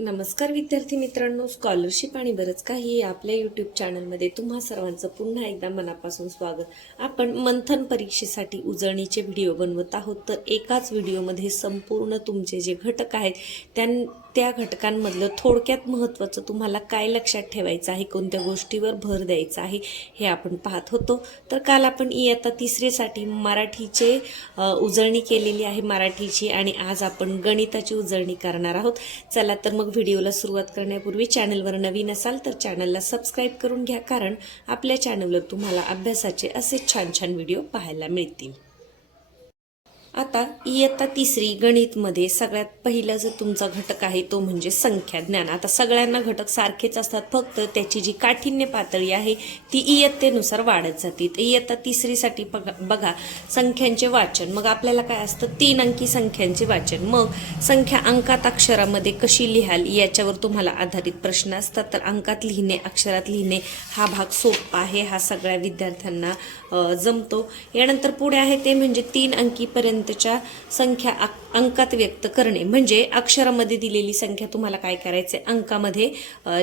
नमस्कार विद्यार्थी मित्रांनो, स्कॉलरशिप आणि बरंच काही आपल्या यूट्यूब चॅनलमध्ये तुम्हा सर्वांचं पुन्हा एकदा मनापासून स्वागत. आपण मंथन परीक्षेसाठी उजळणीचे व्हिडिओ बनवत आहोत. तर एकाच व्हिडिओमध्ये संपूर्ण तुमचे जे घटक आहेत त्या घटकांमधलं थोडक्यात महत्त्वाचं तुम्हाला काय लक्षात ठेवायचं आहे, कोणत्या गोष्टीवर भर द्यायचा आहे हे आपण पाहत होतो. तर काल आपण इयत्ता तिसरीसाठी मराठीचे उजळणी केलेली आहे मराठीची, आणि आज आपण गणिताची उजळणी करणार आहोत. चला तर मग व्हिडिओला सुरुवात करण्यापूर्वी चॅनलवर नवीन असाल तर चॅनलला सबस्क्राईब करून घ्या, कारण आपल्या चॅनलवर तुम्हाला अभ्यासाचे असे छान छान व्हिडिओ पाहायला मिळतील. आता इयत्ता तिसरी गणितमध्ये सगळ्यात पहिला जो तुमचा घटक आहे तो म्हणजे संख्या ज्ञान. आता सगळ्यांना घटक सारखेच असतात, फक्त त्याची जी काठिण्य पातळी आहे ती इयत्तेनुसार वाढत जाते. तर इयत्ता तिसरीसाठी बघा संख्यांचे वाचन. मग आपल्याला काय असतं, 3 अंकी संख्यांचे वाचन. मग संख्या अंकात अक्षरामध्ये कशी लिहाल याच्यावर तुम्हाला आधारित प्रश्न असतात. तर अंकात लिहिणे, अक्षरात लिहिणे हा भाग सोपा आहे, हा सगळ्या विद्यार्थ्यांना जमतो. यानंतर पुढे आहे ते म्हणजे 3 अंकीपर्यंतच्या संख्या अंकात व्यक्त करणे. म्हणजे अक्षरामध्ये दिलेली संख्या तुम्हाला काय करायचे, अंकामध्ये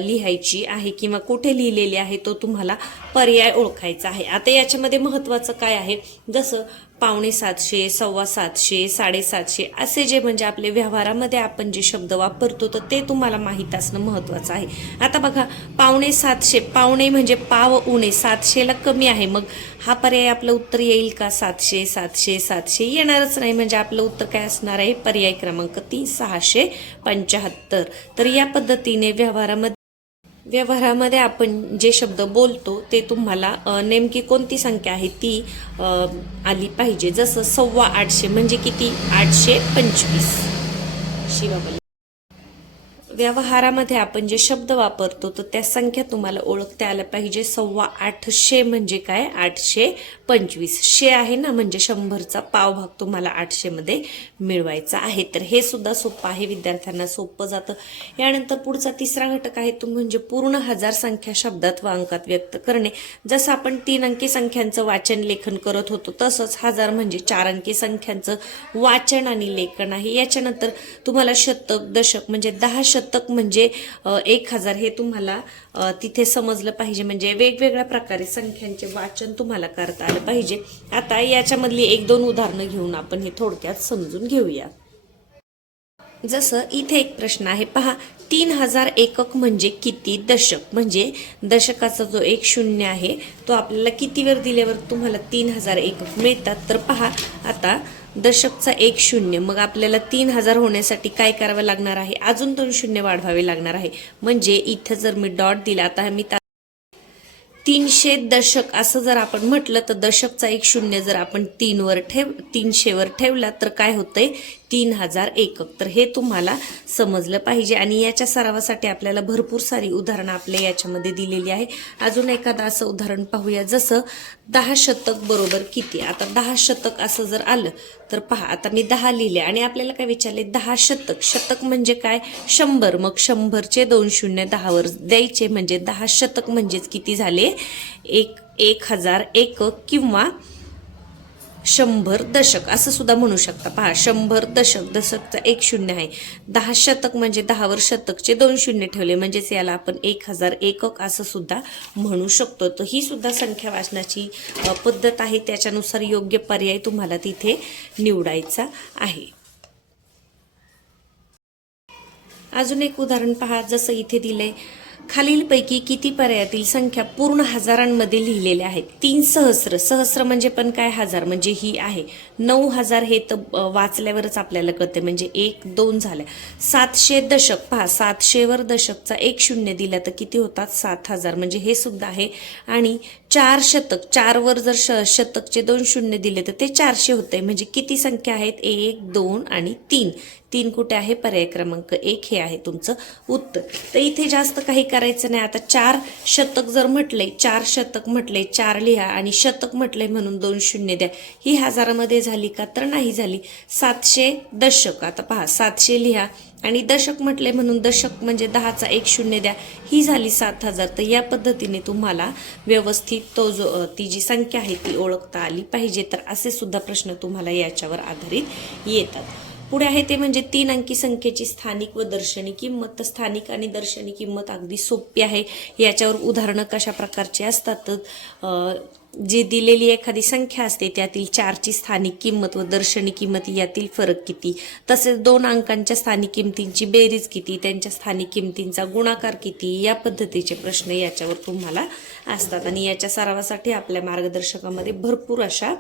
लिहायची आहे, किंवा कुठे लिहिलेली आहे तो तुम्हाला पर्याय ओळखायचा आहे. आता याच्यामध्ये महत्त्वाचं काय आहे, जसं 750, 725, 750 असे जे म्हणजे आपले व्यवहारामध्ये आपण जे शब्द वापरतो तर ते तुम्हाला माहीत असणं महत्त्वाचं आहे. आता बघा 750, पावणे म्हणजे पाव उणे, 700ला कमी आहे. मग हा पर्याय आपलं उत्तर येईल का? 700, 700, 700 येणारच नाही. म्हणजे आपलं उत्तर काय असणार आहे, पर्याय क्रमांक 3 675. तर या पद्धतीने व्यवहारामध्ये आपण जे शब्द बोलतो ते तुम्हाला नेमकी कोणती संख्या आहे ती आली पाहिजे. जसं 825 म्हणजे किती, 825. शिवाबली व्यवहारामध्ये आपण जे शब्द वापरतो तर त्या संख्या तुम्हाला ओळखता आल्या पाहिजे. 825 म्हणजे काय, 825. शे आहे ना, म्हणजे 100चा पाव भाग तुम्हाला 800 मध्ये मिळवायचा आहे. तर हे सुद्धा सोपं आहे, विद्यार्थ्यांना सोपं जातं. यानंतर पुढचा तिसरा घटक आहे तो म्हणजे पूर्ण हजार संख्या शब्दात व अंकात व्यक्त करणे. जसं आपण 3 अंकी संख्यांचं वाचन लेखन करत होतो तसंच हजार म्हणजे 4 अंकी संख्यांचं वाचन आणि लेखन आहे. याच्यानंतर तुम्हाला शतक, दशक म्हणजे 10 शतक म्हणजे 1000 हे तुम्हाला तिथे समजलं पाहिजे. म्हणजे वेगवेगळ्या प्रकारे संख्यांचे वाचन तुम्हाला करता आलं पाहिजे. आता याच्यामधली 1-2 उदाहरणं घेऊन आपण हे थोडक्यात समजून घेऊया. जसं इथे एक प्रश्न आहे पहा, 3000 एकक म्हणजे किती दशक. म्हणजे दशकाचा जो 1 शून्य आहे तो आपल्याला कितीवर दिल्यावर तुम्हाला 3000 एकक मिळतात. तर पहा आता दशकचा 1 शून्य, मग आपल्याला 3000 होण्यासाठी काय करावं लागणार आहे, अजून 2 शून्य वाढवावे लागणार आहे. म्हणजे इथं जर मी डॉट दिला, आता मी 300 दशक असं जर आपण म्हटलं तर दशकचा 1 शून्य जर आपण 300 वर ठेवला तर काय होतंय, 3000 एकक. तर हे तुम्हाला समजलं पाहिजे. आणि याच्या सरावासाठी आपल्याला भरपूर सारी उदाहरणं आपल्या याच्यामध्ये दिलेली आहे. अजून एखादं असं उदाहरण पाहूया, जसं 10 शतक बरोबर किती. आता 10 शतक असं जर आलं तर पहा, आता मी 10 लिहिले आणि आपल्याला काय विचारले, 10 शतक. शतक म्हणजे काय, 100. मग 100चे 2 शून्य 10 वर द्यायचे, म्हणजे 10 शतक म्हणजेच किती झाले, 1000 एकक किंवा 100 दशक असं सुद्धा म्हणू शकता. पहा 100 दशक, दशकचा 1 शून्य आहे. 10 शतक म्हणजे 10 वर शतकचे 2 शून्य ठेवले, म्हणजेच याला आपण 1000 एकक असं सुद्धा म्हणू शकतो. तर ही सुद्धा संख्या वाचनाची पद्धत आहे, त्याच्यानुसार योग्य पर्याय तुम्हाला तिथे निवडायचा आहे. अजून एक उदाहरण पहा, जसं इथे दिलंय, खालीलपैकी किती पर्यायातील संख्या पूर्ण हजारांमध्ये लिहिलेल्या आहेत. 3 सहस्र, सहस्र म्हणजे पण काय, हजार, म्हणजे ही आहे. 9000 हे तर वाचल्यावरच आपल्याला कळते, म्हणजे 1 2 झाल्या. 700 दशक, पहा 700 वर दशकचा 1 शून्य दिला तर किती होतात, 7000, म्हणजे हे सुद्धा आहे. आणि 4 शतक, 4 वर जर शतकचे 2 शून्य दिले तर ते 400 होते. म्हणजे किती संख्या आहेत, 1 2 आणि 3. 3 कुठे आहे, पर्याय क्रमांक 1 हे आहे तुमचं उत्तर. तर इथे जास्त काही करायचं नाही. आता 4 शतक जर म्हटले, 4 शतक म्हटले, 4 लिहा, आणि शतक म्हटले म्हणून 2 शून्य द्या. ही हजारामध्ये झाली का, तर नाही झाली. 700 दशक, आता पहा 700 लिहा आणि दशक म्हटले म्हणून दशक म्हणजे 10चा 1 शून्य द्या, ही झाली 7000. तर या पद्धतीने तुम्हाला व्यवस्थित ती जी संख्या आहे ती ओळखता आली पाहिजे. तर असे सुद्धा प्रश्न तुम्हाला याच्यावर आधारित येतात. पुढे आहे ते म्हणजे 3 अंकी संख्येची स्थानिक व दर्शनी किंमत. तर स्थानिक आणि दर्शनी किंमत अगदी सोपी आहे. याच्यावर उदाहरणं कशा प्रकारची असतात, जी दिलेली एखादी संख्या असते त्यातील 4ची स्थानिक किंमत व दर्शनी किंमत यातील फरक किती, तसेच 2 अंकांच्या स्थानिक किमतींची बेरीज किती, त्यांच्या स्थानिक किमतींचा गुणाकार किती, या पद्धतीचे प्रश्न याच्यावर तुम्हाला असतात. आणि याच्या सरावासाठी आपल्या मार्गदर्शकामध्ये भरपूर अशा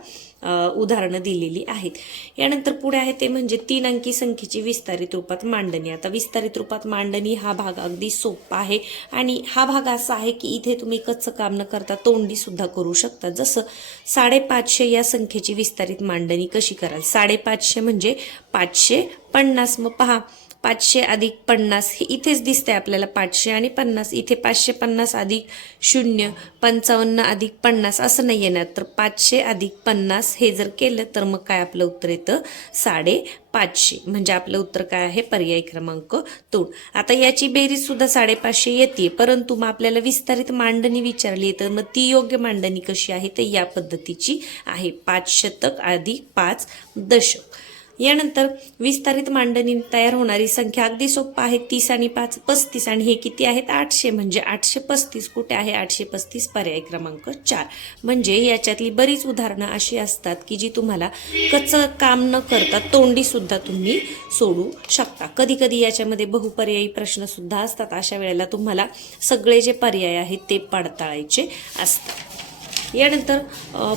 उदाहरणं दिलेली आहेत. यानंतर पुढे आहे ते म्हणजे 3 अंकी संख्येची विस्तारित रूपात मांडणी. आता विस्तारित रूपात मांडणी हा भाग अगदी सोपा आहे आणि हा भाग असा आहे की इथे तुम्ही कच्चं काम न करता तोंडी सुद्धा करू शकता. जसं 550 या संख्येची विस्तारित मांडणी कशी कराल. 550 म्हणजे 550. मग पहा 500 अधिक 50 हे इथेच दिसतंय आपल्याला 500 आणि 50. इथे 550 अधिक 0, 55 अधिक 50 असं नाही येणार. तर 500 अधिक 50 हे जर केलं तर मग काय आपलं उत्तर येतं 550. म्हणजे आपलं उत्तर काय आहे पर्याय क्रमांक 2. आता याची बेरीज सुद्धा 550 येते, परंतु मग आपल्याला विस्तारित मांडणी विचारली तर मग ती योग्य मांडणी कशी आहे तर या पद्धतीची आहे. 5 शतक अधिक 5 दशक. यानंतर विस्तारित मांडणी तयार होणारी संख्या अगदी सोपा आहे. 30 आणि 5 35 आणि हे किती आहेत 800 म्हणजे 835. कुठे आहे 835 पर्याय क्रमांक 4. म्हणजे याच्यातली बरीच उदाहरणं अशी असतात की जी तुम्हाला कच्चं काम न करता तोंडी सुद्धा तुम्ही सोडू शकता. कधी कधी याच्यामध्ये बहुपर्यायी प्रश्न सुद्धा असतात. अशा वेळेला तुम्हाला सगळे जे पर्याय आहेत ते पडताळायचे असतात. यानंतर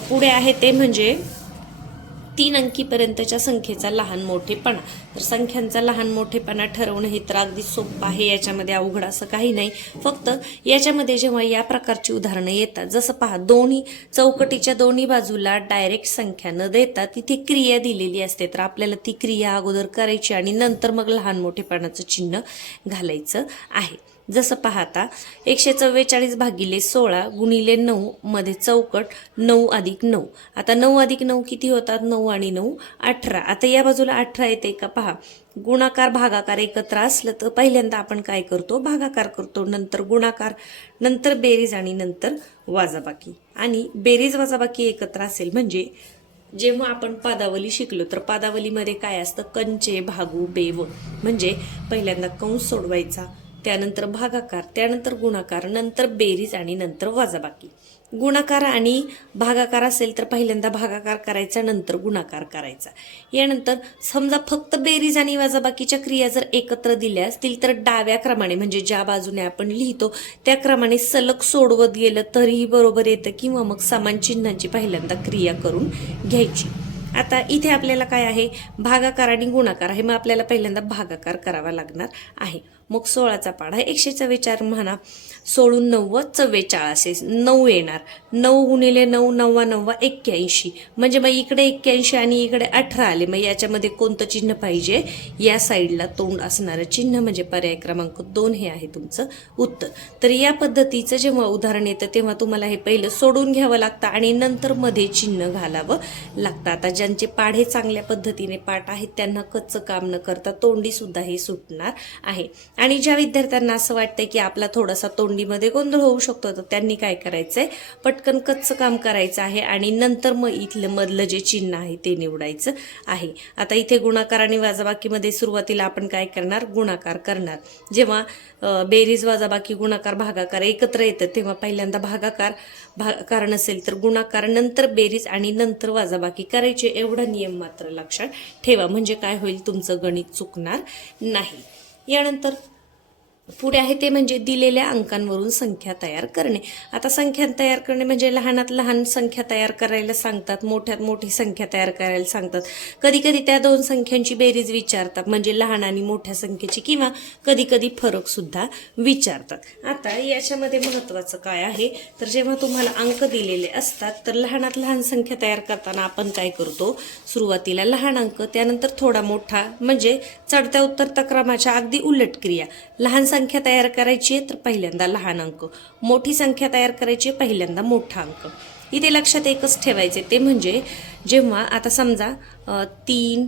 पुढे आहे ते म्हणजे 3 अंकीपर्यंतच्या संख्येचा लहान मोठेपणा. तर संख्यांचा लहान मोठेपणा ठरवणं हे तर अगदी सोपं आहे. याच्यामध्ये अवघड असं काही नाही. फक्त याच्यामध्ये जेव्हा या प्रकारची उदाहरणं येतात, जसं पहा दोन्ही चौकटीच्या दोन्ही बाजूला डायरेक्ट संख्या न देता तिथे क्रिया दिलेली असते, तर आपल्याला ती क्रिया अगोदर करायची आणि नंतर मग लहान मोठेपणाचं चिन्ह घालायचं आहे. जसं पाहता 144 भागिले 16 गुणिले 9 मध्ये चौकट 9 अधिक 9. आता 9 अधिक 9 किती होतात 9 आणि 9 18. आता या बाजूला 18 येते का पहा. गुणाकार भागाकार एकत्र असलं तर पहिल्यांदा आपण काय करतो भागाकार करतो, नंतर गुणाकार, नंतर बेरीज आणि नंतर वजाबाकी. आणि बेरीज वजाबाकी एकत्र असेल म्हणजे जेव्हा आपण पदावली शिकलो तर पदावलीमध्ये काय असतं कंचे भागू बेव. म्हणजे पहिल्यांदा कंस सोडवायचा, त्यानंतर भागाकार, त्यानंतर गुणाकार, नंतर बेरीज आणि नंतर वजाबाकी. गुणाकार आणि भागाकार असेल तर पहिल्यांदा भागाकार करायचा नंतर गुणाकार करायचा. यानंतर समजा फक्त बेरीज आणि वजाबाकीच्या क्रिया जर एकत्र दिल्या असतील तर डाव्या क्रमाने म्हणजे ज्या बाजूने आपण लिहितो त्या क्रमाने सलग सोडवत गेलं तरीही बरोबर येतं, किंवा मग समान चिन्हांची पहिल्यांदा क्रिया करून घ्यायची. आता इथे आपल्याला काय आहे भागाकार आणि गुणाकार आहे, मग आपल्याला पहिल्यांदा भागाकार करावा लागणार आहे. मग 16चा पाढा 144 म्हणा, 16 9 44 9 येणार. 9 गुणिले 9 9 9 81. म्हणजे मग इकडे 81 आणि इकडे 18 आले. मग याच्यामध्ये कोणतं चिन्ह पाहिजे या साईडला तोंड असणारं चिन्ह म्हणजे पर्याय क्रमांक 2 हे आहे तुमचं उत्तर. तर या पद्धतीचं जेव्हा उदाहरण येतं तेव्हा तुम्हाला हे पहिलं सोडून घ्यावं लागतं आणि नंतर मध्ये चिन्ह घालावं लागतं. आता ज्यांचे पाढे चांगल्या पद्धतीने पाठ आहेत त्यांना कच्चं काम न करता तोंडी सुद्धा हे सुटणार आहे. आणि ज्या विद्यार्थ्यांना असं वाटतंय की आपला थोडासा तोंडीमध्ये गोंधळ होऊ शकतो तर त्यांनी काय करायचंय पटकन कच्चं काम करायचं आहे आणि नंतर मग इथलं मधलं जे चिन्ह आहे ते निवडायचं आहे. आता इथे गुणाकार आणि वजाबाकीमध्ये सुरुवातीला आपण काय करणार गुणाकार करणार. जेव्हा बेरीज वजाबाकी गुणाकार भागाकार एकत्र येतं तेव्हा पहिल्यांदा भागाकार नसेल तर गुणाकार, नंतर बेरीज आणि नंतर वजाबाकी करायचे. एवढा नियम मात्र लक्षात ठेवा म्हणजे काय होईल तुमचं गणित चुकणार नाही. यानंतर पुढे आहे ते म्हणजे दिलेल्या अंकांवरून संख्या तयार करणे. आता संख्या तयार करणे म्हणजे लहानात लहान संख्या तयार करायला सांगतात, मोठ्यात मोठी संख्या तयार करायला सांगतात. कधी कधी त्या दोन संख्यांची बेरीज विचारतात म्हणजे लहान आणि मोठ्या संख्येची, किंवा कधी कधी फरक सुद्धा विचारतात. आता याच्यामध्ये महत्त्वाचं काय आहे तर जेव्हा तुम्हाला अंक दिलेले असतात तर लहानात लहान संख्या तयार करताना आपण काय करतो सुरुवातीला लहान अंक, त्यानंतर थोडा मोठा, म्हणजे चढत्या उतरत्या क्रमाच्या अगदी उलट क्रिया. लहान संख्या तयार करायची आहे तर पहिल्यांदा लहान अंक, मोठी संख्या तयार करायची आहे पहिल्यांदा मोठा अंक. इथे लक्षात एकच ठेवायचे ते म्हणजे जेव्हा आता समजा 3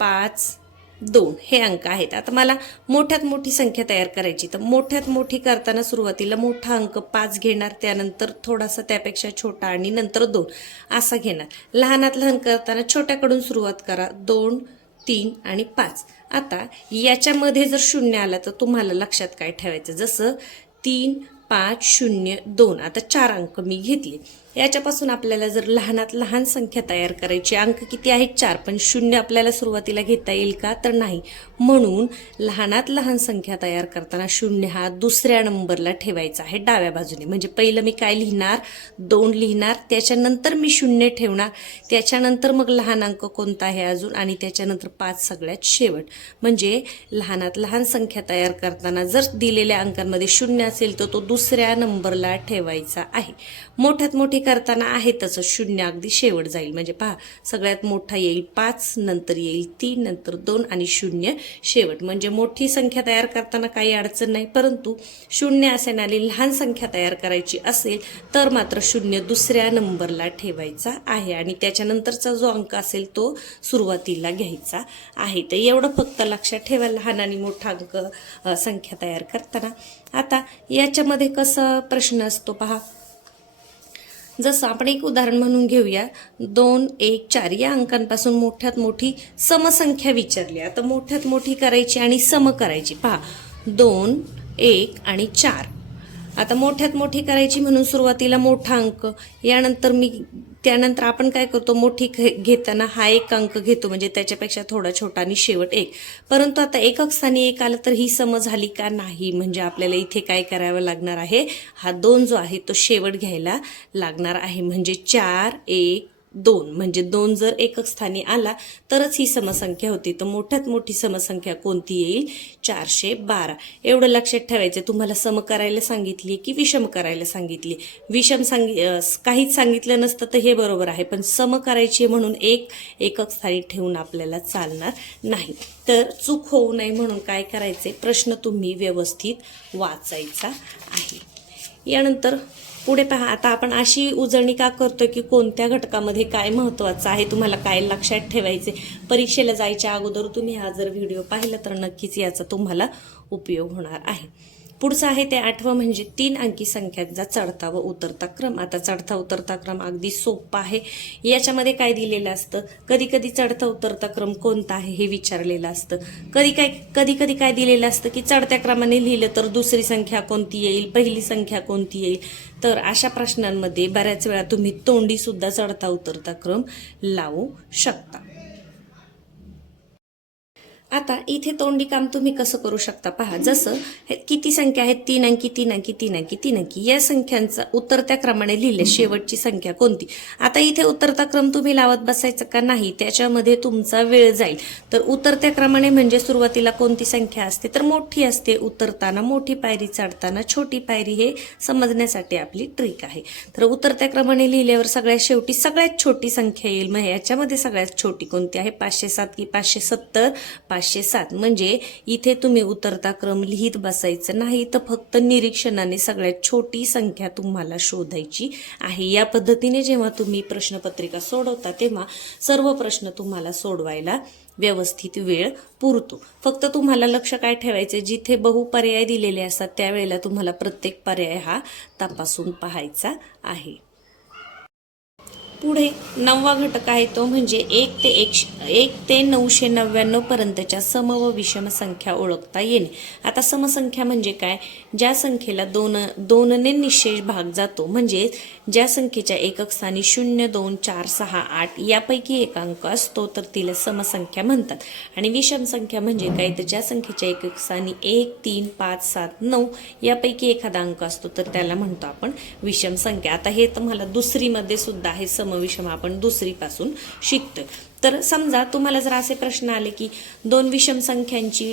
5 2 हे अंक आहेत. आता मला मोठ्यात मोठी संख्या तयार करायची तर मोठ्यात मोठी करताना सुरुवातीला मोठा अंक 5 घेणार, त्यानंतर थोडासा त्यापेक्षा छोटा आणि नंतर 2 असा घेणार. लहानात लहान करताना छोट्याकडून सुरुवात करा 2 3 आणि 5. आता याच्यामध्ये जर शून्य आला तर तुम्हाला लक्षात काय ठेवायचं, जसं 3 5 0 2. आता 4 अंक मी घेतले. याच्यापासून आपल्याला जर लहानात लहान संख्या तयार करायची, अंक किती आहेत 4, पण शून्य आपल्याला सुरुवातीला घेता येईल का, तर नाही. म्हणून लहानात लहान संख्या तयार करताना शून्य हा दुसऱ्या नंबरला ठेवायचा आहे डाव्या बाजूने. म्हणजे पहिलं मी काय लिहिणार, 2 लिहिणार, त्याच्यानंतर मी शून्य ठेवणार, त्याच्यानंतर मग लहान अंक कोणता आहे अजून, आणि त्याच्यानंतर 5 सगळ्यात शेवट. म्हणजे लहानात लहान संख्या तयार करताना जर दिलेल्या अंकांमध्ये शून्य असेल तर तो दुसऱ्या नंबरला ठेवायचा आहे. मोठ्यात मोठी करताना आहे तसं शून्य अगदी शेवट जाईल. म्हणजे पहा, सगळ्यात मोठा येईल 5, नंतर येईल 3, नंतर 2 आणि शून्य शेवट. म्हणजे मोठी संख्या तयार करताना काही अडचण नाही, परंतु शून्य असणारी लहान संख्या तयार करायची असेल तर मात्र शून्य दुसऱ्या नंबरला ठेवायचा आहे आणि त्याच्यानंतरचा जो अंक असेल तो सुरुवातीला घ्यायचा आहे. तर एवढं फक्त लक्षात ठेवा लहान आणि मोठा अंक संख्या तयार करताना. आता याच्यामध्ये कसं प्रश्न असतो पहा, जसं आपण एक उदाहरण म्हणून घेऊया, 2 1 4 या अंकांपासून मोठ्यात मोठी समसंख्या विचारली. आता मोठ्यात मोठी करायची आणि सम करायची. पहा, 2 1 आणि 4. आता मोठ्यात मोठी करायची म्हणून सुरुवातीला मोठा अंक, त्यानंतर आपण काय करतो, मोठी घेताना हा एक अंक घेतो, म्हणजे त्याच्यापेक्षा थोडा छोटा आणि शेवट 1. परंतु आता एकक स्थानी 1 आलं तर ही सम झाली का, नाही. म्हणजे आपल्याला इथे काय करावं लागणार आहे, हा 2 जो आहे तो शेवट घ्यायला लागणार आहे. म्हणजे 4 1 2. म्हणजे 2 जर एकक स्थानी आला तरच ही समसंख्या होती. तर मोठ्यात मोठी समसंख्या कोणती येईल, 412. एवढं लक्षात ठेवायचं. तुम्हाला सम करायला सांगितली की विषम करायला सांगितली. काहीच सांगितलं नसतं तर हे बरोबर आहे, पण सम करायची म्हणून एकक स्थानी ठेवून आपल्याला चालणार नाही. तर चूक होऊ नये म्हणून काय करायचे, प्रश्न तुम्ही व्यवस्थित वाचायचा आहे. यानंतर पुढे पहा, आता आपण अशी उजळणी का करतोय की कोणत्या घटकामध्ये काय महत्त्वाचं आहे, तुम्हाला काय लक्षात ठेवायचे. परीक्षेला जायच्या अगोदर तुम्ही हा जर व्हिडिओ पाहिला तर नक्कीच याचा तुम्हाला उपयोग होणार आहे. पुढचं आहे ते 8वं, म्हणजे 3 अंकी संख्यांचा चढता व उतरता क्रम. आता चढता उतरता क्रम अगदी सोपा आहे. याच्यामध्ये काय दिलेलं असतं, कधी कधी चढता उतरता क्रम कोणता आहे हे विचारलेलं असतं. कधी कधी काय दिलेलं असतं की चढत्या क्रमाने लिहिलं तर दुसरी संख्या कोणती येईल, पहिली संख्या कोणती येईल. तर अशा प्रश्नांमध्ये बऱ्याच वेळा तुम्ही तोंडी सुद्धा चढता उतरता क्रम लावू शकता. आता इथे तोंडी काम तुम्ही कसं करू शकता पहा, जसं किती संख्या आहेत, 3 अंकी 3 अंकी 3 अंकी 3 अंकी, या संख्यांचा उतरत्या क्रमाने लिहिले, शेवटची संख्या कोणती. आता इथे उतरता क्रम तुम्ही लावत बसायचं का नाही, त्याच्यामध्ये तुमचा वेळ जाईल. तर उतरत्या क्रमाने म्हणजे सुरुवातीला कोणती संख्या असते, तर मोठी असते, उतरताना मोठी पायरी, चढताना छोटी पायरी. हे समजण्यासाठी आपली ट्रिक आहे. तर उतरत्या क्रमाने लिहिल्यावर सगळ्यात शेवटी सगळ्यात छोटी संख्या येईल. मग याच्यामध्ये सगळ्यात छोटी कोणती आहे, 507 की 570, 507. म्हणजे इथे तुम्ही उतरता क्रम लिहित बसायचं नाही, तर फक्त निरीक्षणाने सगळ्यात छोटी संख्या तुम्हाला शोधायची आहे. या पद्धतीने जेव्हा तुम्ही प्रश्नपत्रिका सोडवता तेव्हा सर्व प्रश्न तुम्हाला सोडवायला व्यवस्थित वेळ पुरतो. फक्त तुम्हाला लक्ष काय ठेवायचे, जिथे बहुपर्याय दिलेले असतात त्यावेळेला तुम्हाला प्रत्येक पर्याय हा तपासून पाहायचा आहे. पुढे 9वा घटक आहे तो म्हणजे 1 ते 999 पर्यंतच्या सम व विषम संख्या ओळखता येणे. आता समसंख्या म्हणजे काय, ज्या संख्येला दोनने निश्चय भाग जातो, म्हणजे ज्या संख्येच्या एकक स्थानी 0 2 4 6 8 यापैकी एक अंक असतो तर तिला समसंख्या म्हणतात. आणि विषम संख्या म्हणजे काय, तर ज्या संख्येच्या एकक स्थानी 1 3 5 7 9 यापैकी एखादा अंक असतो तर त्याला म्हणतो आपण विषम संख्या. आता हे तुम्हाला दुसरीमध्ये सुद्धा आहे, विषम आपण दुसरीपासून शिकतोय. तर समजा तुम्हाला जर असे प्रश्न आले की 2 विषम संख्यांची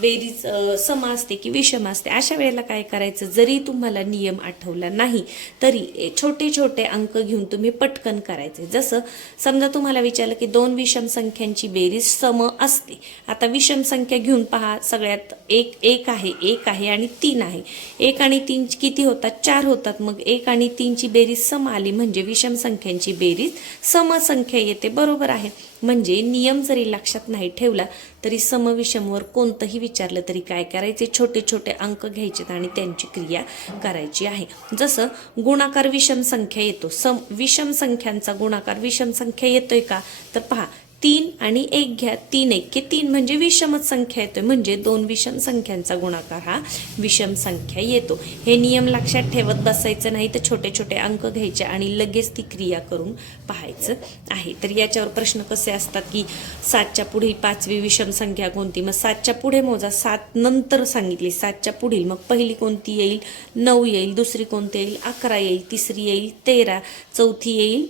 बेरीज सम असते की विषम असते, अशा वेळेला काय करायचं, जरी तुम्हाला नियम आठवला नाही तरी छोटे छोटे अंक घेऊन तुम्ही पटकन करायचे. जसं समजा तुम्हाला विचारलं की 2 विषम संख्यांची बेरीज सम असते. आता विषम संख्या घेऊन पहा, सगळ्यात एक आहे आणि 3 आहे. 1 आणि 3 किती होतात, 4 होतात. मग 1 आणि 3 ची बेरीज सम आली म्हणजे विषम संख्यांची बेरीज समसंख्या येते. बरोबर आहे. म्हणजे नियम जरी लक्षात नाही ठेवला तरी समविषमवर कोणतंही विचारलं तरी काय करायचे, छोटे छोटे अंक घ्यायचे आणि त्यांची क्रिया करायची आहे. जसं गुणाकार विषम संख्या येतो, विषम संख्यांचा गुणाकार विषम संख्या येतोय का, तर पहा 3 आणि 1 घ्या, 3 1 3 म्हणजे विषमच संख्या येतोय, म्हणजे दोन विषम संख्यांचा गुणाकार हा विषम संख्या येतो. हे नियम लक्षात ठेवत बसायचं नाही, तर छोटे छोटे अंक घ्यायचे आणि लगेच ती क्रिया करून पाहायचं आहे. तर याच्यावर प्रश्न कसे असतात की 7च्या पुढील 5वी विषम संख्या कोणती, मग 7च्या पुढे मोजा, 7 नंतर सांगितली 7च्या पुढील, मग पहिली कोणती येईल 9 येईल, दुसरी कोणती येईल 11 येईल, तिसरी येईल 13, चौथी येईल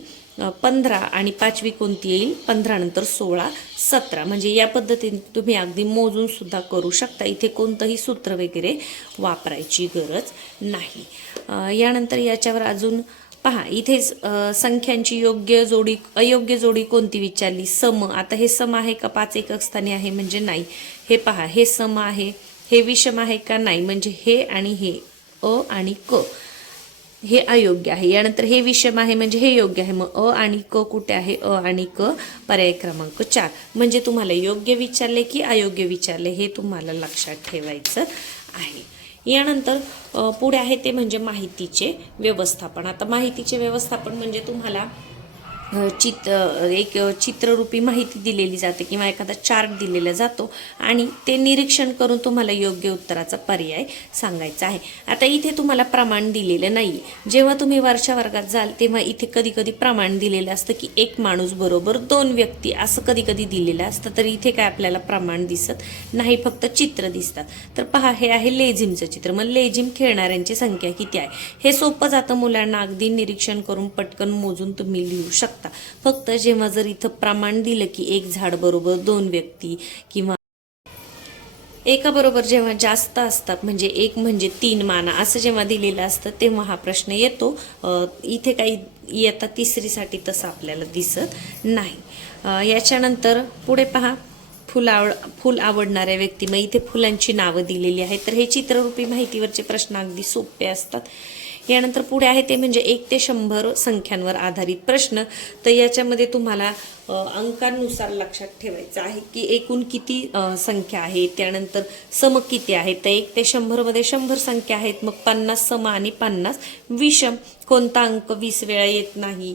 15 आणि 5वी कोणती येईल 15 नंतर 16 17. म्हणजे या पद्धतीने तुम्ही अगदी मोजून सुद्धा करू शकता. इथे कोणतंही सूत्र वगैरे वापरायची गरज नाही. यानंतर याच्यावर अजून पहा, इथे संख्यांची योग्य जोडी अयोग्य जोडी कोणती विचारली, सम. आता हे सम आहे का 5 एकक स्थानी आहे म्हणजे नाही. हे पहा, हे सम आहे, हे विषम आहे का नाही, म्हणजे हे आणि हे अ आणि क हे अयोग्य आहे. यानंतर हे विषम आहे म्हणजे हे योग्य आहे. मग अ आणि क कुठे आहे, अ आणि क पर्याय क्रमांक 4. म्हणजे तुम्हाला योग्य विचारले की अयोग्य विचारले हे तुम्हाला लक्षात ठेवायचं आहे. यानंतर पुढे आहे ते म्हणजे माहितीचे व्यवस्थापन. आता माहितीचे व्यवस्थापन म्हणजे तुम्हाला एक चित्ररूपी माहिती दिलेली जाते किंवा एखादा चार्ट दिलेला जातो आणि ते निरीक्षण करून तुम्हाला योग्य उत्तराचा पर्याय सांगायचा आहे. आता इथे तुम्हाला प्रमाण दिलेलं नाही. जेव्हा तुम्ही वरच्या वर्गात जाल तेव्हा इथे कधी कधी प्रमाण दिलेलं असतं की 1 माणूस बरोबर 2 व्यक्ती असं कधी कधी दिलेलं असतं. तर इथे काय आपल्याला प्रमाण दिसत नाही, फक्त चित्र दिसतात. तर पहा, हे आहे लेझिमचं चित्र. मग लेझिम खेळणाऱ्यांची संख्या किती आहे हे सोपं जातं मुलांना, अगदी निरीक्षण करून पटकन मोजून तुम्ही लिहू शकता. फक्त जेव्हा जर इथं प्रमाण दिलं की 1 झाड बरोबर 2 व्यक्ती किंवा एका बरोबर जेव्हा जास्त असतात म्हणजे 1 म्हणजे 3 माना असं जेव्हा दिलेलं असतं तेव्हा हा प्रश्न येतो. इथे काही इयत्ता तिसरीसाठी तसं आपल्याला दिसत नाही. याच्यानंतर पुढे पहा, फुल आवडणाऱ्या व्यक्ती. मग इथे फुलांची नावं दिलेली आहेत. तर हे चित्ररूपी माहितीवरचे प्रश्न अगदी सोपे असतात. यानंतर पुढे आहे ते म्हणजे 1 ते 100 संख्यांवर आधारित प्रश्न. तर याच्यामध्ये तुम्हाला अंकांनुसार लक्षात ठेवायचं आहे की एकूण किती संख्या आहे, त्यानंतर सम किती आहेत. तर 1 ते 100 मध्ये 100 संख्या आहेत, मग 50 सम आणि 50 विषम. कोणता अंक 20 वेळा येत नाही.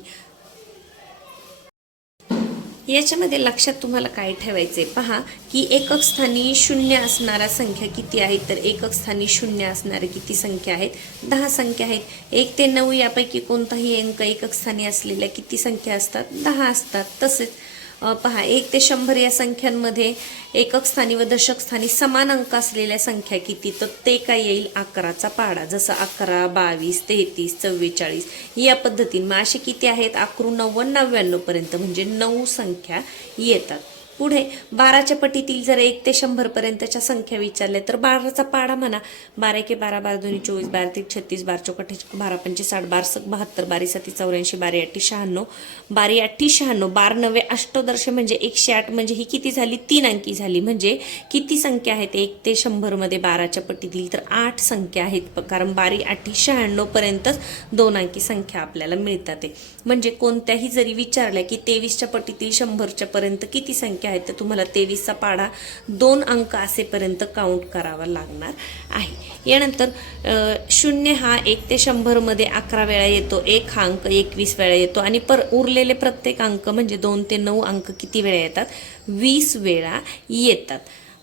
याच्यामध्ये लक्षात तुम्हाला काय ठेवायचे पहा की एकक स्थानी 0 असणाऱ्या संख्या किती आहेत, तर एकक स्थानी 0 असणारे किती संख्या आहेत, 10 संख्या आहेत. 1 ते 9 यापैकी कोणताही अंक एकक स्थानी असलेल्या किती संख्या असतात, 10 असतात. तसेच पहा 1 ते 100 या संख्यांमध्ये एकक स्थानी व दशक स्थानी समान अंक असलेल्या संख्या किती, तर ते काय येईल 11चा पाढा. जसं 11, 22, 33, 44 या पद्धतीने. मग असे किती आहेत 11, 90, 99 पर्यंत म्हणजे 9 संख्या येतात. पुढे 12च्या पटीतील जर 1 ते 100 पर्यंतच्या संख्या विचारल्या तर 12चा पाढा म्हणा. 12 1 12, 12 2 24, 12 3 36, 12 4 12 5 60, 12 6 72, 12 7 84, 12 8 96, 12 8 96, 12 9 अष्टोदर्श म्हणजे 108. म्हणजे ही किती झाली 3 अंकी झाली. म्हणजे किती संख्या आहेत 1 ते 100 मध्ये 12च्या पटीतील, तर 8 संख्या आहेत. कारण 12 8 96 पर्यंतच 2 अंकी संख्या आपल्याला मिळतात. म्हणजे कोणत्याही जरी विचारल्या की 23च्या पटीतील 100च्या पर्यंत किती संख्या आहेत, तर तुम्हाला 23चा पाढा 2 अंक असेपर्यंत काउंट करावा लागणार आहे. यानंतर 0 हा 1 ते 100 मध्ये 11 वेळा येतो, 1 हा अंक 21 वेळा येतो आणि उरलेले प्रत्येक अंक म्हणजे 2 ते 9 अंक किती वेळा येतात, 20 वेळा येतात.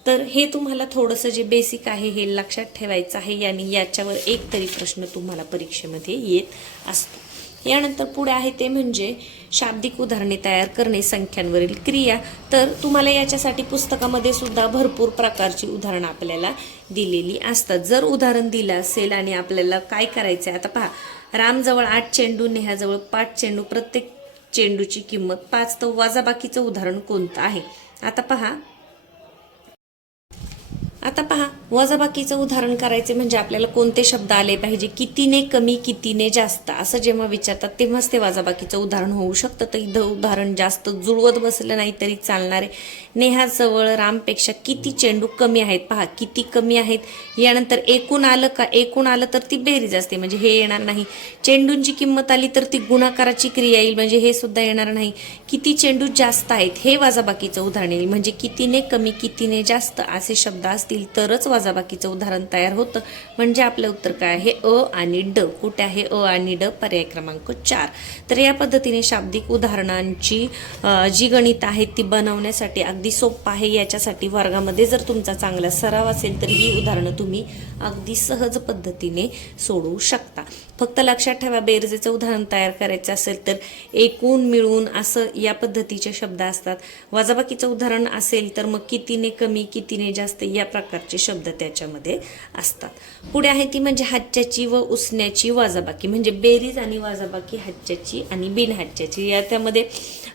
तर हे तुम्हाला थोडंसं जे बेसिक आहे हे लक्षात ठेवायचं आहे आणि याच्यावर एक तरी प्रश्न तुम्हाला परीक्षेमध्ये येत असतो. यानंतर पुढे आहे ते म्हणजे शाब्दिक उदाहरणे तयार करणे, संख्यांवरील क्रिया. तर तुम्हाला याच्यासाठी पुस्तकामध्ये सुद्धा भरपूर प्रकारची उदाहरणं आपल्याला दिलेली असतात. जर उदाहरण दिलं असेल आणि आपल्याला काय करायचं आहे, आता पहा, रामजवळ 8 चेंडू, नेहाजवळ 5 चेंडू, प्रत्येक चेंडूची किंमत 5, तर वजाबाकीचं उदाहरण कोणतं आहे. आता पहा वजाबाकीचं उदाहरण करायचे म्हणजे आपल्याला कोणते शब्द आले पाहिजे, कितीने कमी कितीने जास्त असं जेव्हा विचारतात तेव्हाच ते वजाबाकीचं उदाहरण होऊ शकतं. तर इथं उदाहरण जास्त जुळवत बसलं नाही तरी चालणारे. नेहाजवळ रामपेक्षा किती चेंडू कमी आहेत, पहा किती कमी आहेत. यानंतर एकूण आलं का, एकूण आलं तर ती बेरीज असते म्हणजे हे येणार नाही. चेंडूंची किंमत आली तर ती गुणाकाराची क्रिया येईल म्हणजे हे सुद्धा येणार नाही. किती चेंडू जास्त आहेत हे वजाबाकीचं उदाहरण येईल म्हणजे कितीने कमी कितीने जास्त असे शब्द असतील असतील तरच वजाबाकीचं उदाहरण तयार होतं. म्हणजे आपलं उत्तर काय आहे? अ आणि ड. कुठे आहे अ आणि ड? पर्याय क्रमांक 4. तर या पद्धतीने शाब्दिक उदाहरणांची जी गणित आहेत ती बनवण्यासाठी अगदी सोपं आहे. याच्यासाठी वर्गामध्ये जर तुमचा चांगला सराव असेल तर ही उदाहरणं तुम्ही अगदी सहज पद्धतीने सोडवू शकता. फक्त लक्षात ठेवा, बेरजेचं उदाहरण तयार करायचं असेल तर एकूण मिळून असं या पद्धतीचे शब्द असतात. वजाबाकीचं उदाहरण असेल तर मग कितीने कमी कितीने जास्त या प्रकारचे शब्द त्याच्यामध्ये असतात. पुढे आहे ती म्हणजे हाच्याची व उसण्याची वजाबाकी, म्हणजे बेरीज आणि वजाबाकी हाच्याची आणि बिनहाच्याची. या त्यामध्ये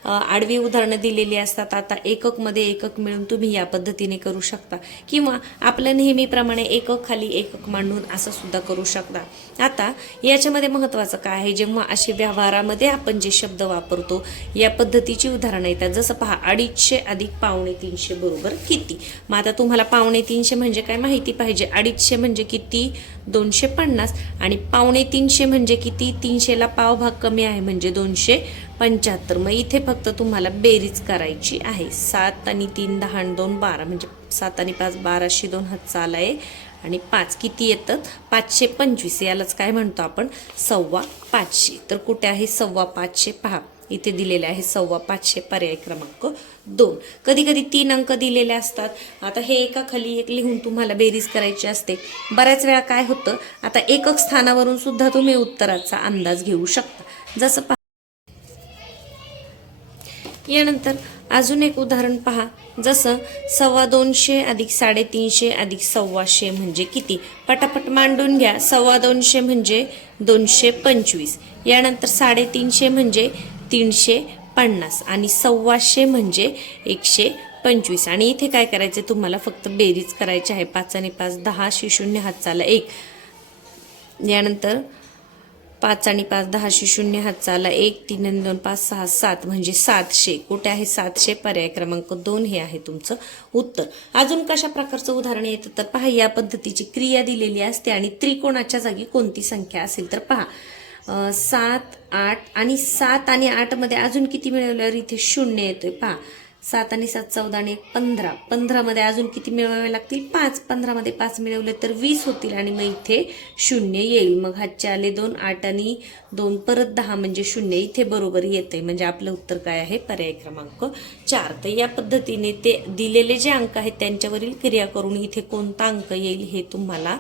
आडवी उदाहरणं दिलेली असतात. आता एकक मध्ये एकक मिळून तुम्ही या पद्धतीने करू शकता किंवा आपल्या नेहमीप्रमाणे एकक खाली एकक मांडून असं सुद्धा करू शकता. आता याच्यामध्ये महत्त्वाचं काय आहे, जेव्हा असे व्यवहारामध्ये आपण जे शब्द वापरतो या पद्धतीची उदाहरणं येतात. जसं पहा, 250 अधिक 250 बरोबर किती. मग आता तुम्हाला 250 म्हणजे काय माहिती पाहिजे. 250 म्हणजे किती? 250. आणि 250 म्हणजे किती? 300ला पाव भाग कमी आहे म्हणजे 275. मग इथे फक्त तुम्हाला बेरीज करायची आहे. 7 आणि 3 10 आणि 2 12 म्हणजे 7 आणि 5 12, 2 हातचा आला आहे आणि 5 किती येतात? 525. यालाच काय म्हणतो आपण? 525. तर कुठे आहे 525? पहा इथे दिलेले आहे 525, पर्याय क्रमांक 2. कधी कधी 3 अंक दिलेले असतात. आता हे एका खाली एक लिहून तुम्हाला बेरीज करायची असते. बऱ्याच वेळा काय होतं, आता एकक स्थानावरून सुद्धा तुम्ही उत्तराचा अंदाज घेऊ शकता. जसं यानंतर अजून एक उदाहरण पहा. जसं 250 अधिक 350 अधिक 125 म्हणजे किती. पटापट मांडून घ्या. 250 म्हणजे 225. यानंतर 350 म्हणजे 350 आणि 125 म्हणजे 125. आणि इथे काय करायचे तुम्हाला? फक्त बेरीज करायची आहे. 5 आणि 5 10, 0 हातचाला 1. यानंतर 5 आणि 5 10, 0 हातचाला 1, 3 आणि 2 5 6 7 म्हणजे 700. कुठे आहे 700? पर्याय क्रमांक 2 हे आहे तुमचं उत्तर. अजून कशा प्रकारचं उदाहरण येतं तर पहा, या पद्धतीची क्रिया दिलेली असते आणि त्रिकोणाच्या जागी कोणती संख्या असेल तर पहा 7 8 आणि 7 आणि 8 मध्ये अजून किती मिळवल्यावर इथे 0 येतोय. पहा 7 आणि 7 14 आणि 1 15. 15 मध्ये अजून किती मिळवावे लागतील? 5. 15 मध्ये 5 मिळवले तर 20 होतील आणि मग इथे 0 येईल. मग हातचे आले 2, 8 आणि 2 परत 10 म्हणजे 0. इथे बरोबर येते. म्हणजे आपलं उत्तर काय आहे? पर्याय क्रमांक 4. तर या पद्धतीने ते दिलेले जे अंक आहेत त्यांच्यावरील क्रिया करून इथे कोणता अंक येईल हे तुम्हाला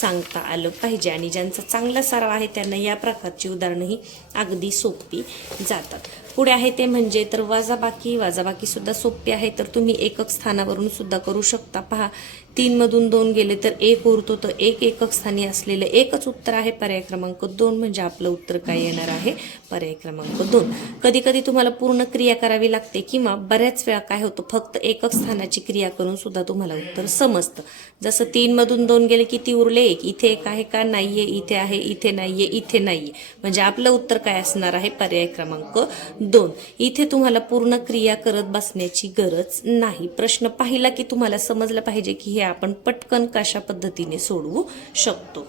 सांगता आलं पाहिजे. आणि ज्यांचा चांगला सराव आहे त्यांना या प्रकारची उदाहरणं ही अगदी सोपी जातात. पुढे आहे ते म्हणजे तर वजाबाकी सुद्धा सोपी आहे. तर तुम्ही एकक स्थानावरून सुद्धा करू शकता. पहा 3 मधून 2 गेले तर 1 उरतो. तर एकक स्थानी असलेलं एकच उत्तर आहे. पर्याय क्रमांक 2 म्हणजे आपलं उत्तर काय येणार आहे? पर्याय क्रमांक 2. कधी कधी तुम्हाला पूर्ण क्रिया करावी लागते किंवा बऱ्याच वेळा काय होतं, फक्त एकक स्थानाची क्रिया करून सुद्धा तुम्हाला उत्तर समजतं. जसं 3 मधून 2 गेले किती उरले? 1. इथे एक आहे का? नाहीये. इथे आहे, इथे नाहीये, इथे नाहीये. म्हणजे आपलं उत्तर काय असणार आहे? पर्याय क्रमांक 2. इथे तुम्हाला पूर्ण क्रिया करत बसण्याची गरज नाही. प्रश्न पाहिला की तुम्हाला समजलं पाहिजे की हे आपण पटकन कशा पद्धतीने सोडवू शकतो.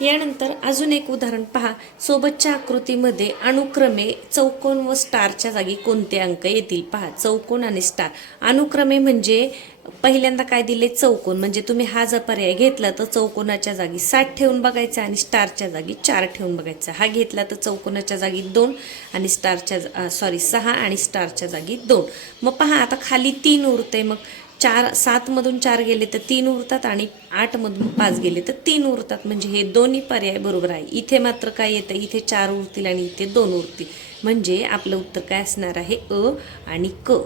यानंतर अजून एक उदाहरण पहा. सोबतच्या आकृतीमध्ये अनुक्रमे चौकोन व स्टारच्या जागी कोणते अंक येतील? पहा चौकोन आणि स्टार. अनुक्रमे म्हणजे पहिल्यांदा काय दिले? चौकोन. म्हणजे तुम्ही हा जर पर्याय घेतला तर चौकोनाच्या जागी 7 ठेवून बघायचा आणि स्टारच्या जागी 4 ठेवून बघायचा. हा घेतला तर चौकोनाच्या जागी 2 आणि 6 आणि स्टारच्या जागी 2. मग पहा आता खाली 3 उरते. मग 7 मधून 4 गेले तर 3 उरतात आणि 8 मधून 5 गेले तर 3 उरतात. म्हणजे हे दोन्ही पर्याय बरोबर आहे. इथे मात्र काय येतं? इथे 4 उरतील आणि इथे 2 उरतील. म्हणजे आपलं उत्तर काय असणार आहे? अ आणि क.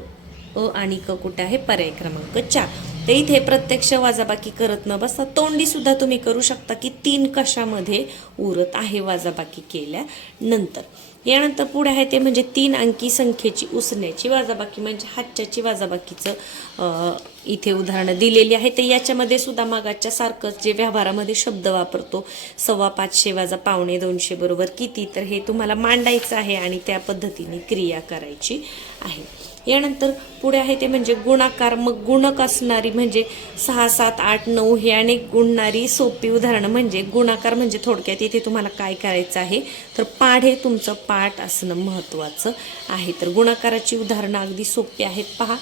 अ आणि क कुठे आहे? पर्याय क्रमांक 4. तर इथे प्रत्यक्ष वजाबाकी करत न बसता तोंडी सुद्धा तुम्ही करू शकता की 3 कशामध्ये उरत आहे वजाबाकी केल्यानंतर. यानंतर पुढे आहे ते म्हणजे 3 अंकी संख्येची उसण्याची वजाबाकी, म्हणजे हातच्याची वजाबाकीचं इथे उदाहरणं दिलेली आहे. तर याच्यामध्ये सुद्धा मागाच्या सारखंच जे व्यवहारामध्ये शब्द वापरतो 525 वजा 250 बरोबर किती, तर हे तुम्हाला मांडायचं आहे आणि त्या पद्धतीने क्रिया करायची आहे. यानंतर पुढे आहे ते म्हणजे गुणाकार. मग गुणक असणारी म्हणजे 6 7 8 9 हे अनेक गुणणारी सोपी उदाहरणं. म्हणजे गुणाकार म्हणजे थोडक्यात इथे तुम्हाला काय करायचं आहे तर पाढ हे तुमचं पाठ असणं महत्त्वाचं आहे. तर गुणाकाराची उदाहरणं अगदी सोपी आहेत. पहा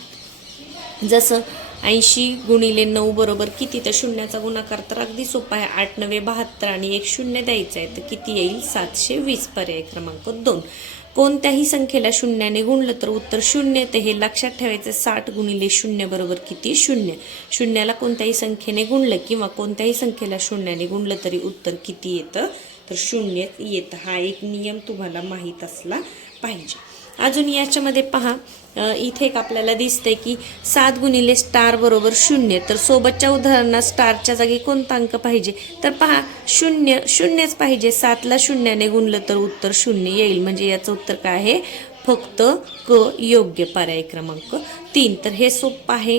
जसं 80 गुणिले 9 बरोबर किती? तर शून्याचा गुणाकार तर अगदी सोपा आहे, 8 9 72 आणि एक शून्य द्यायचं आहे, तर किती येईल? 720. पर्याय क्रमांक 2. कोणत्याही संख्येला शून्याने गुणलं तर उत्तर शून्य येते, हे लक्षात ठेवायचं. 60 गुणिले शून्य बरोबर किती? शून्य. शून्याला कोणत्याही संख्येने गुणलं किंवा कोणत्याही संख्येला शून्याने गुणलं तरी उत्तर किती येतं? तर शून्य येतं. हा एक नियम तुम्हाला माहीत असला पाहिजे. अजून याच्यामध्ये पहा, इथे एक आपल्याला दिसतंय की 7 गुणिले स्टार बरोबर शून्य. तर सोबतच्या उदाहरणात स्टारच्या जागी कोणता अंक पाहिजे? तर पहा, शून्यच पाहिजे. 7ला शून्याने गुणलं तर उत्तर शून्य येईल, म्हणजे याचं उत्तर काय आहे? फक्त क योग्य. पर्याय क्रमांक 3. तर हे सोपं आहे.